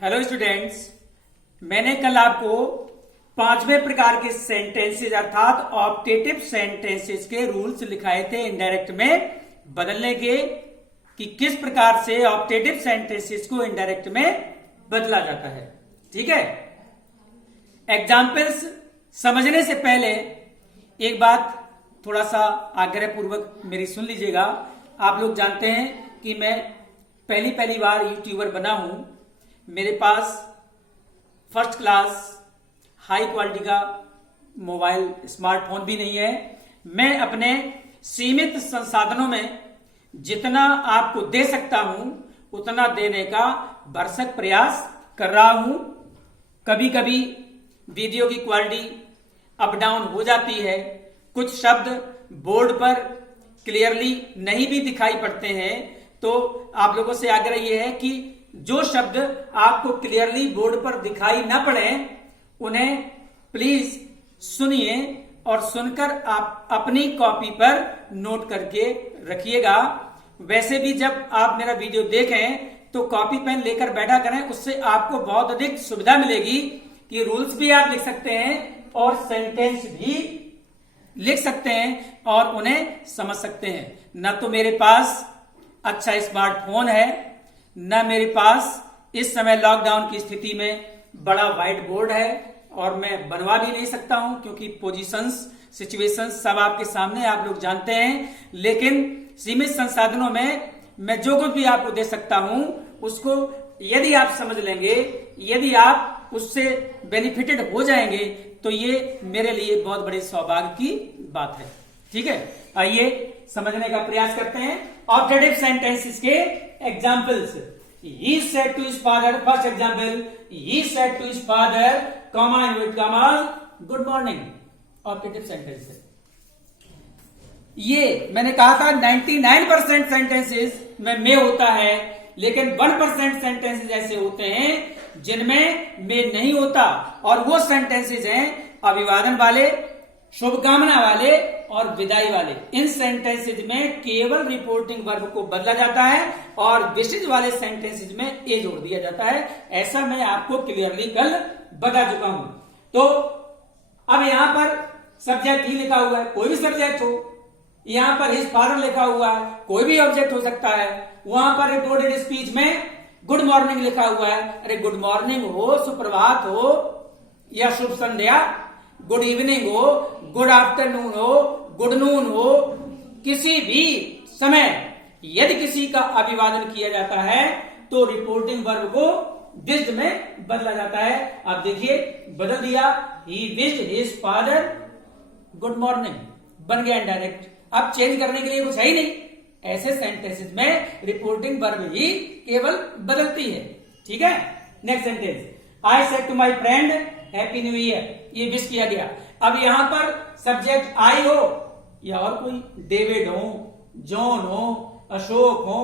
Hello students, मैंने कल आपको पांचवें प्रकार के सेंटेंसेस अर्थात ऑप्टेटिव सेंटेंसेस के रूल्स लिखाए थे इनडायरेक्ट में बदलने के कि किस प्रकार से ऑप्टेटिव सेंटेंसेस को इनडायरेक्ट में बदला जाता है। ठीक है, एग्जाम्पल्स समझने से पहले एक बात थोड़ा सा आग्रहपूर्वक मेरी सुन लीजिएगा। आप लोग जानते हैं कि मैं पहली बार यूट्यूबर बना हूं। मेरे पास फर्स्ट क्लास हाई क्वालिटी का मोबाइल स्मार्टफोन भी नहीं है। मैं अपने सीमित संसाधनों में जितना आपको दे सकता हूं उतना देने का भरसक प्रयास कर रहा हूं। कभी कभी वीडियो की क्वालिटी अप डाउन हो जाती है, कुछ शब्द बोर्ड पर क्लियरली नहीं भी दिखाई पड़ते हैं। तो आप लोगों से आग्रह यह है कि जो शब्द आपको क्लियरली बोर्ड पर दिखाई ना पड़े उन्हें प्लीज सुनिए और सुनकर आप अपनी कॉपी पर नोट करके रखिएगा। वैसे भी जब आप मेरा वीडियो देखें तो कॉपी पेन लेकर बैठा करें, उससे आपको बहुत अधिक सुविधा मिलेगी कि रूल्स भी आप लिख सकते हैं और सेंटेंस भी लिख सकते हैं और उन्हें समझ सकते हैं। न तो मेरे पास अच्छा स्मार्टफोन है, न मेरे पास इस समय लॉकडाउन की स्थिति में बड़ा व्हाइट बोर्ड है और मैं बनवा भी नहीं सकता हूं क्योंकि पोजीशंस सिचुएशंस सब आपके सामने आप लोग जानते हैं। लेकिन सीमित संसाधनों में मैं जो कुछ भी आपको दे सकता हूं उसको यदि आप समझ लेंगे, यदि आप उससे बेनिफिटेड हो जाएंगे तो ये मेरे लिए बहुत बड़े सौभाग्य की बात है। ठीक है, आइए समझने का प्रयास करते हैं ऑब्जेक्टिव सेंटेंसेस के examples. He said to his father, first example, he said to his father, comma inverted commas, good morning. Objective sentence है। ये मैंने कहा था 99% सेंटेंसेस में होता है, लेकिन 1% सेंटेंसेस ऐसे होते हैं जिनमें में नहीं होता और वो सेंटेंसेस हैं अभिवादन वाले, शुभकामना वाले और विदाई वाले। इन सेंटेंसेज में केवल रिपोर्टिंग वर्ब को बदला जाता है और विशेष वाले सेंटेंसेज में ए जोड़ दिया जाता है। ऐसा मैं आपको क्लियरली कल बता चुका हूं। तो अब यहां पर सब्जेक्ट ही लिखा हुआ है, कोई भी सब्जेक्ट हो। यहां पर हिज फादर लिखा हुआ है, कोई भी ऑब्जेक्ट हो सकता है। वहां पर रिपोर्टेड स्पीच में गुड मॉर्निंग लिखा हुआ है, अरे गुड मॉर्निंग हो, सुप्रभात हो या शुभ संध्या, गुड इवनिंग हो, गुड आफ्टरनून हो, गुड नून हो, किसी भी समय यदि किसी का अभिवादन किया जाता है तो रिपोर्टिंग वर्ब को विश्ड में बदला जाता है। आप देखिए बदल दिया, he wished his father good morning, बन गया इनडायरेक्ट। अब चेंज करने के लिए कुछ है ही नहीं। ऐसे सेंटेंसेस में रिपोर्टिंग वर्ब ही केवल बदलती है। ठीक है, next sentence, I said to my friend happy new year, ये विश किया गया। अब यहां पर सब्जेक्ट आई हो या और कोई, डेविड हो, जॉन हो, अशोक हो,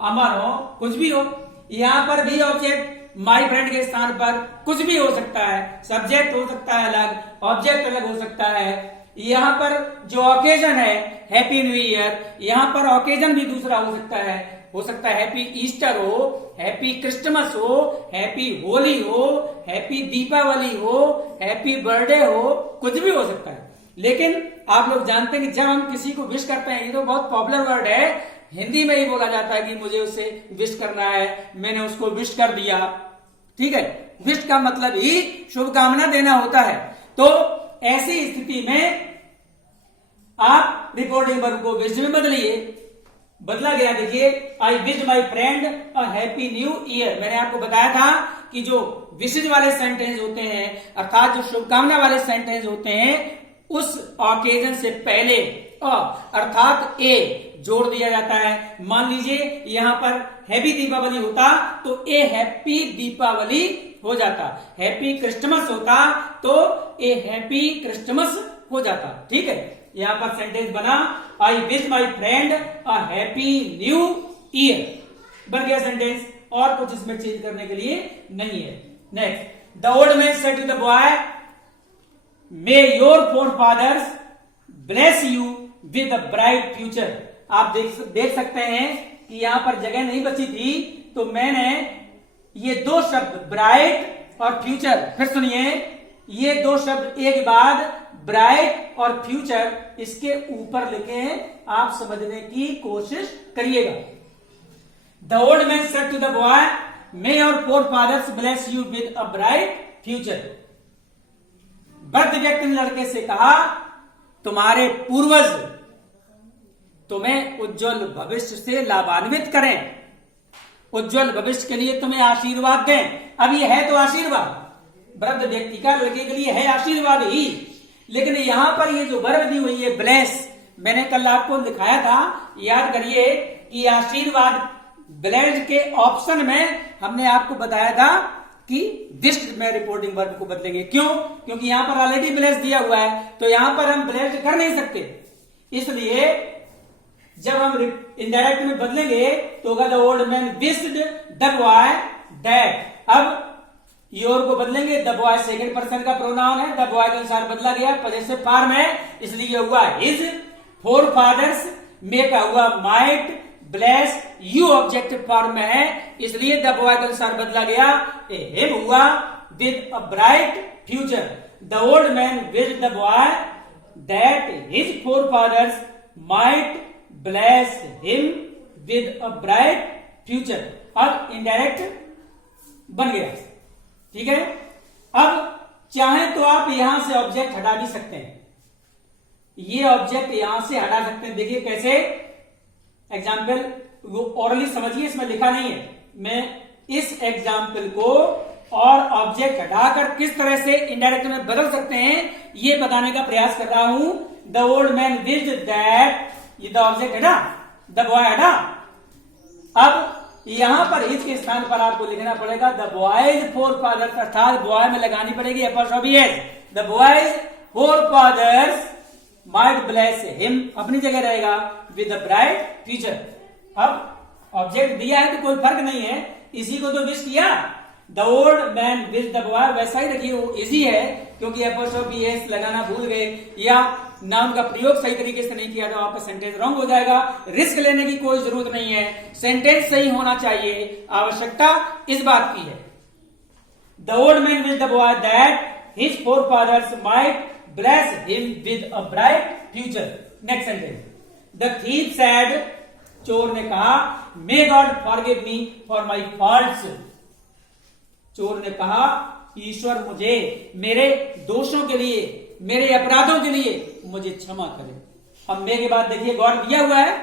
अमर हो, कुछ भी हो। यहां पर भी ऑब्जेक्ट माई फ्रेंड के स्थान पर कुछ भी हो सकता है। सब्जेक्ट हो सकता है अलग, ऑब्जेक्ट अलग हो सकता है। यहां पर जो ओकेजन है हैप्पी न्यू ईयर, यहां पर ओकेजन भी दूसरा हो सकता है। हो सकता है हैप्पी ईस्टर हो, हैप्पी क्रिसमस हो, हैप्पी होली हो, हैप्पी दीपावली हो, हैप्पी बर्थडे हो, कुछ भी हो सकता है। लेकिन आप लोग जानते हैं कि जब हम किसी को विश करते हैं, ये तो बहुत पॉपुलर वर्ड है, हिंदी में ही बोला जाता है कि मुझे उसे विश करना है, मैंने उसको विश कर दिया। ठीक है, विश का मतलब ही शुभकामना देना होता है। तो ऐसी स्थिति में आप रिपोर्टिंग वर्ब को विश में बदलिए। बदला गया, देखिए, I wish my friend a happy new year. मैंने आपको बताया था कि जो विशेष वाले सेंटेंस होते हैं अर्थात जो शुभकामना वाले सेंटेंस होते हैं उस ऑकेजन से पहले अर्थात ए जोड़ दिया जाता है। मान लीजिए यहां पर हैप्पी दीपावली होता तो ए हैप्पी दीपावली हो जाता, हैप्पी क्रिसमस होता तो ए हैप्पी क्रिसमस हो जाता। ठीक है, यहां पर सेंटेंस बना I wish my friend a happy new year, बन गया सेंटेंस और कुछ इसमें चेंज करने के लिए नहीं है। Next, the old man said to the boy may your forefathers bless you with a bright future. आप देख सकते हैं कि यहां पर जगह नहीं बची थी तो मैंने ये दो शब्द ब्राइट और फ्यूचर, फिर सुनिए, ये दो शब्द एक के बाद ब्राइट और फ्यूचर इसके ऊपर लिखे हैं, आप समझने की कोशिश करिएगा। The old man said to the boy, may your forefathers bless you with a bright future. वृद्ध व्यक्ति ने लड़के से कहा, तुम्हारे पूर्वज तुम्हें उज्जवल भविष्य से लाभान्वित करें, उज्जवल भविष्य के लिए तुम्हें आशीर्वाद दें। अब ये है तो आशीर्वाद, वृद्ध व्यक्ति का लड़के के लिए है आशीर्वाद ही, लेकिन यहां पर ये जो वर्ब दी हुई है ब्लेस, मैंने कल आपको दिखाया था, याद करिए कि आशीर्वाद ब्लेस्ड के ऑप्शन में हमने आपको बताया था कि दिस्ट में रिपोर्टिंग वर्ब को बदलेंगे। क्यों? क्योंकि यहां पर ऑलरेडी ब्लेस्ड दिया हुआ है, तो यहां पर हम ब्लेस्ड कर नहीं सकते, इसलिए जब हम इनडायरेक्ट में बदलेंगे तो होगा the old man wished the boy that. अब योर को बदलेंगे, द बॉय सेकंड पर्सन का प्रोनाउन है, द बॉय के अनुसार बदला गया, पजेसिव फॉर्म है, इसलिए हुआ हिज। फोर फादर्स मे का हुआ might, bless you objective form में है, इसलिए द बॉय के अनुसार बदला गया, हिम हुआ with a bright future. The old man with the boy that his forefathers might bless him with a bright future. अब इनडायरेक्ट बन गया, ठीक है। अब चाहे तो आप यहां से ऑब्जेक्ट हटा भी सकते हैं, ये ऑब्जेक्ट यहां से हटा सकते हैं। देखिए कैसे, एग्जाम्पल वो ऑरली समझिए, इसमें लिखा नहीं है, मैं इस एग्जाम्पल को और ऑब्जेक्ट हटाकर किस तरह से इनडायरेक्ट में बदल सकते हैं ये बताने का प्रयास कर रहा हूं। द ओल्ड मैन विज्ड दैट, ये द ऑब्जेक्ट हटा, द बॉय हटा। अब यहां पर हिज के स्थान पर आपको लिखना पड़ेगा द बॉयज फोर फादर्स, अर्थात बॉय में लगानी पड़ेगी apostrophe s. The boy's forefathers might bless him, अपनी जगह रहेगा विद अ ब्राइट फ्यूचर। अब ऑब्जेक्ट दिया है तो कोई फर्क नहीं है, इसी को तो विश किया, the old man wish the boy, वैसा ही रखिए, वो इजी है, क्योंकि एपोस्ट्रोफी एस लगाना भूल गए या नाउन का प्रयोग सही तरीके से नहीं किया तो आपका सेंटेंस रॉन्ग हो जाएगा। रिस्क लेने की कोई जरूरत नहीं है, सेंटेंस सही होना चाहिए, आवश्यकता इस बात की है। The old man wish the boy that his forefathers might bless him with a bright future. Next sentence, the thief said, चोर ने कहा, may God forgive me for my faults. चोर ने कहा, ईश्वर मुझे मेरे दोषों के लिए, मेरे अपराधों के लिए मुझे क्षमा करे। अब मे के बाद देखिए गॉड दिया हुआ है,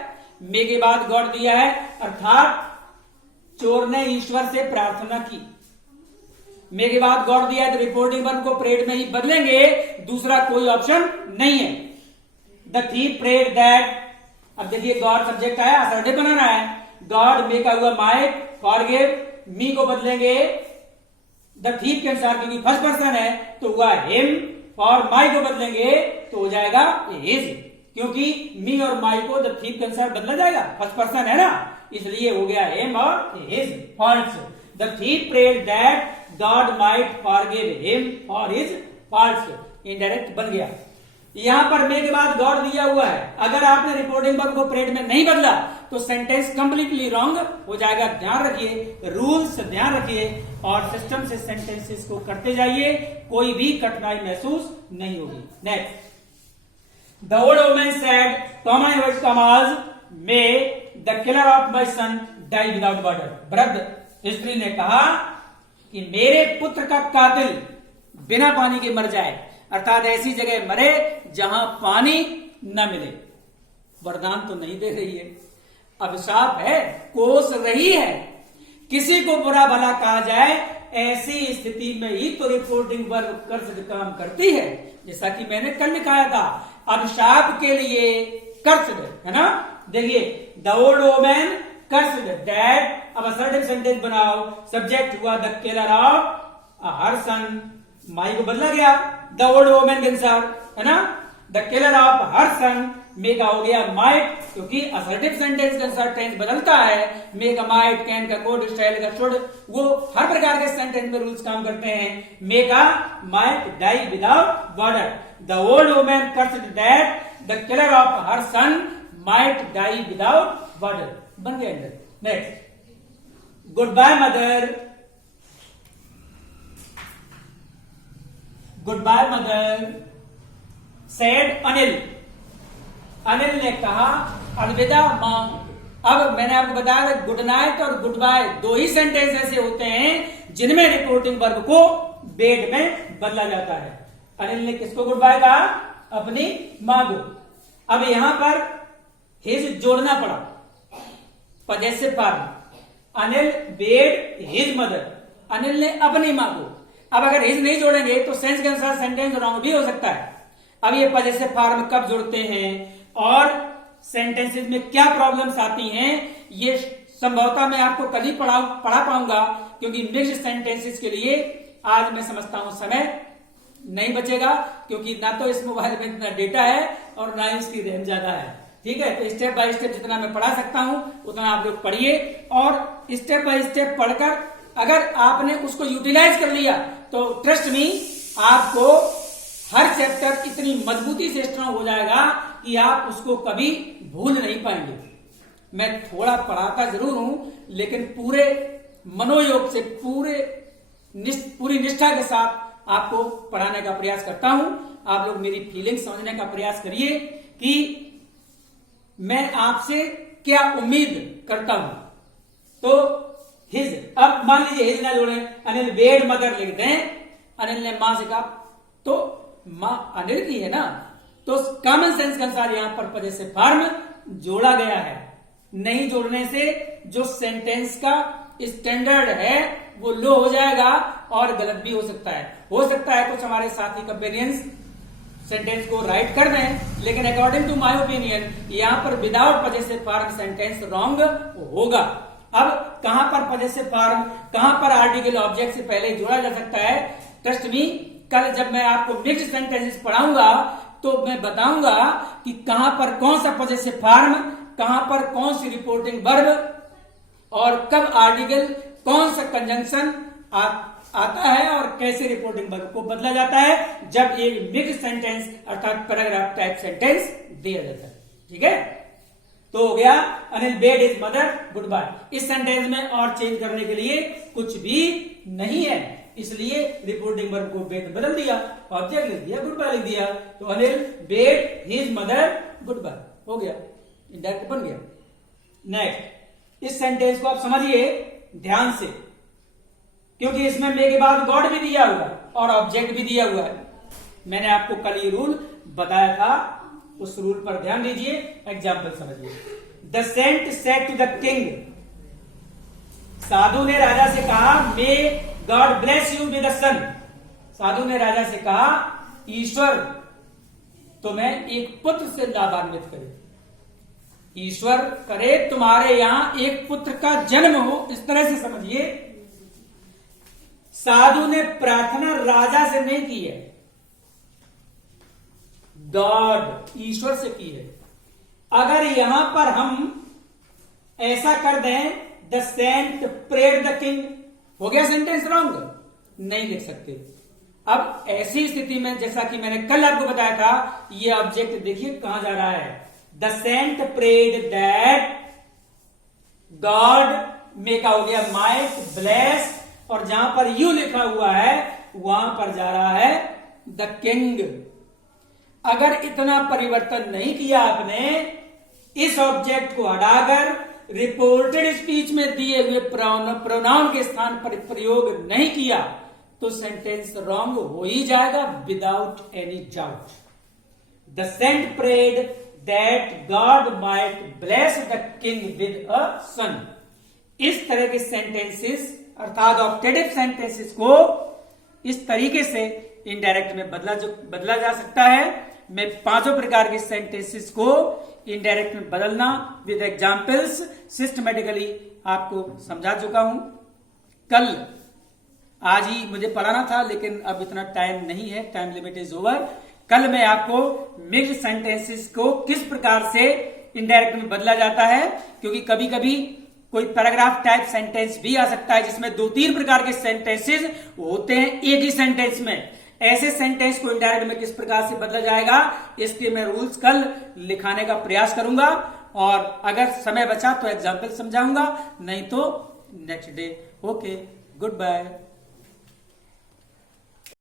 मे के बाद गॉड दिया है, अर्थात चोर ने ईश्वर से प्रार्थना की। मे के बाद गॉड दिया है तो रिपोर्टिंग वर्ब को प्रेड में ही बदलेंगे, दूसरा कोई ऑप्शन नहीं है। द थीफ प्रेड दैट, अब देखिए गॉड सब्जेक्ट आया, असर्टिव बनाना है, गॉड मे का हुआ माइट, फॉरगिव मी को बदलेंगे द थीफ के अनुसार, क्योंकि फर्स्ट पर्सन है तो हुआ हिम, और माई को बदलेंगे तो हो जाएगा हिज, क्योंकि मी और माई को द थीफ के अनुसार बदला जाएगा, फर्स्ट पर्सन है ना, इसलिए हो गया हिम और his faults. The thief prayed that God might forgive him for his faults, indirect बन गया। यहां पर मे के बाद गॉड दिया हुआ है, अगर आपने रिपोर्टिंग वर्ब को प्रेड में नहीं बदला तो सेंटेंस कंप्लीटली रॉन्ग हो जाएगा। ध्यान रखिए, रूल्स ध्यान रखिए और सिस्टम से सेंटेंसेस को करते जाइए, कोई भी कठिनाई महसूस नहीं होगी। Next, the old woman said, comma inverted commas, may the killer of my son die without water. वृद्ध स्त्री ने कहा कि मेरे पुत्र का कातिल बिना पानी के मर जाए, अर्थात ऐसी जगह मरे जहां पानी न मिले। वरदान तो नहीं दे रही है, अभिशाप है, कोस रही है। किसी को बुरा भला कहा जाए, ऐसी स्थिति में ही तो रिपोर्टिंग वर्ब कर्सड काम करती है, जैसा कि मैंने कल दिखाया था, अभिशाप के लिए कर्सड है ना। देखिए, द ओल्ड वुमन कर्सड दैट, अब असर्टिव सेंटेंस बनाओ, सब्जेक्ट हुआ द किलर ऑफ हर सन, माई को बदला गया द ओल्ड वुमन के अनुसार, है ना। द किलर ऑफ हर सन, मे का हो गया माइट, क्योंकि असर्टिव सेंटेंस के अनुसार टेंस बदलता है, मे का माइट, कैन का कोड, स्टाइल का शुड, वो हर प्रकार के सेंटेंस में रूल्स काम करते हैं। मे का might die without water. The old woman cursed that the killer of her son might die without water, बन गया। Next, goodbye mother, good bye mother said Anil. Anil ने कहा अलविदा मां। अब मैंने आपको बताया गुड नाइट और गुड बाय दो ही सेंटेंस ऐसे होते हैं जिनमें रिपोर्टिंग वर्ब को बेड में बदला जाता है। अनिल ने किसको गुड बाय कहा? अपनी मां को। अब यहां पर हिज जोड़ना पड़ा, possessive form. Anil bade his mother, Anil ने अपनी मां को। अब अगर हिज नहीं जोड़ेंगे तो सेंस के अनुसार सेंटेंस रॉन्ग भी हो सकता है। अब ये पजेसिव फॉर्म कब जुड़ते हैं और सेंटेंसेस में क्या प्रॉब्लम्स आती हैं, ये संभवतः मैं आपको कल ही पढ़ा पाऊंगा, क्योंकि मिक्स्ड सेंटेंसेस के लिए आज मैं समझता हूं समय नहीं बचेगा, क्योंकि ना तो इस मोबाइल में इतना डेटा है और ना ही इसकी रैम ज्यादा है। ठीक है, तो स्टेप बाय स्टेप जितना मैं पढ़ा सकता हूं उतना आप लोग पढ़िए, और स्टेप बाय स्टेप पढ़कर अगर आपने उसको यूटिलाइज कर लिया तो ट्रस्ट मी, आपको हर चैप्टर इतनी मजबूती से स्ट्रांग हो जाएगा कि आप उसको कभी भूल नहीं पाएंगे। मैं थोड़ा पढ़ाता जरूर हूं, लेकिन पूरे मनोयोग से पूरी निष्ठा के साथ आपको पढ़ाने का प्रयास करता हूं। आप लोग मेरी फीलिंग समझने का प्रयास करिए कि मैं आपसे क्या उम्मीद करता हूं। तो हिज, अब मान लीजिए हिज ना जोड़े, अनिल बेड मदर लिख दें, अनिल ने मां से कहा, तो मां अनिल की है ना, तो कॉमन सेंस के अनुसार यहां पर पजेसिव फॉर्म जोड़ा गया है। नहीं जोड़ने से जो सेंटेंस का स्टैंडर्ड है वो लो हो जाएगा और गलत भी हो सकता है। हो सकता है कुछ हमारे साथी कंपेनियंस सेंटेंस को राइट कर दें, लेकिन अकॉर्डिंग टू माय ओपिनियन यहां पर without possessive form sentence wrong होगा। अब कहां पर पजेसिव फॉर्म, कहां पर आर्टिकल ऑब्जेक्ट से पहले जोड़ा जा सकता है, ट्रस्ट मी, कल जब मैं आपको मिक्स्ड सेंटेंसेस पढ़ाऊंगा तो मैं बताऊंगा कि कहां पर कौन सा पजेसिव फॉर्म, कहां पर कौन सी रिपोर्टिंग वर्ब और कब आर्टिकल, कौन सा कंजंक्शन आता है और कैसे रिपोर्टिंग वर्ब को बदला जाता है जब एक मिक्स्ड सेंटेंस अर्थात पैराग्राफ टाइप सेंटेंस दिया जाता है। ठीक है, तो हो गया Anil bade his mother good bye. इस सेंटेंस में और चेंज करने के लिए कुछ भी नहीं है, इसलिए रिपोर्टिंग वर्ब को बेड बदल दिया, ऑब्जेक्ट लिख दिया, गुड बाय लिख दिया, तो Anil bade his mother good bye हो गया, इंडायरेक्ट बन गया। नेक्स्ट, इस सेंटेंस को आप समझिए ध्यान से, क्योंकि इसमें मे के बाद गॉड भी दिया हुआ है और ऑब्जेक्ट भी दिया हुआ है। मैंने आपको कल ये रूल बताया था, उस रूल पर ध्यान दीजिए, एग्जाम्पल समझिए। The saint said to the king, साधु ने राजा से कहा, may God bless you with a son. साधु ने राजा से कहा, ईश्वर तुम्हें एक पुत्र से लाभान्वित करे, ईश्वर करे तुम्हारे यहां एक पुत्र का जन्म हो। इस तरह से समझिए, साधु ने प्रार्थना राजा से नहीं की है, गॉड ईश्वर से की है। अगर यहां पर हम ऐसा कर दें, the saint prayed the king, हो गया सेंटेंस रॉन्ग, नहीं लिख सकते। अब ऐसी स्थिति में जैसा कि मैंने कल आपको बताया था, ये ऑब्जेक्ट देखिए कहां जा रहा है, the saint prayed that God, में का हो गया माइट ब्लेस, और जहां पर यू लिखा हुआ है वहां पर जा रहा है द किंग। अगर इतना परिवर्तन नहीं किया आपने, इस ऑब्जेक्ट को हटाकर रिपोर्टेड स्पीच में दिए हुए प्रोनाउन के स्थान पर प्रयोग नहीं किया तो सेंटेंस रॉन्ग हो ही जाएगा without any doubt. The saint prayed that God might bless the king with a son. इस तरह के सेंटेंसेस अर्थात ऑप्टेटिव सेंटेंसेस को इस तरीके से इनडायरेक्ट में बदला जा सकता है। मैं पांचों प्रकार के सेंटेंसेस को इनडायरेक्ट में बदलना विद एग्जाम्पल्स सिस्टमेटिकली आपको समझा चुका हूं। कल आज ही मुझे पढ़ाना था, लेकिन अब इतना टाइम नहीं है, टाइम लिमिट इज ओवर। कल मैं आपको मिक्स्ड सेंटेंसेस को किस प्रकार से इनडायरेक्ट में बदला जाता है, क्योंकि कभी कभी कोई पैराग्राफ टाइप सेंटेंस भी आ सकता है जिसमें 2-3 प्रकार के सेंटेंसेस होते हैं एक ही सेंटेंस में। ऐसे सेंटेंस को इनडायरेक्ट में किस प्रकार से बदला जाएगा, इसके मैं रूल्स कल लिखाने का प्रयास करूंगा, और अगर समय बचा तो एग्जाम्पल समझाऊंगा, नहीं तो next day. Okay, good bye.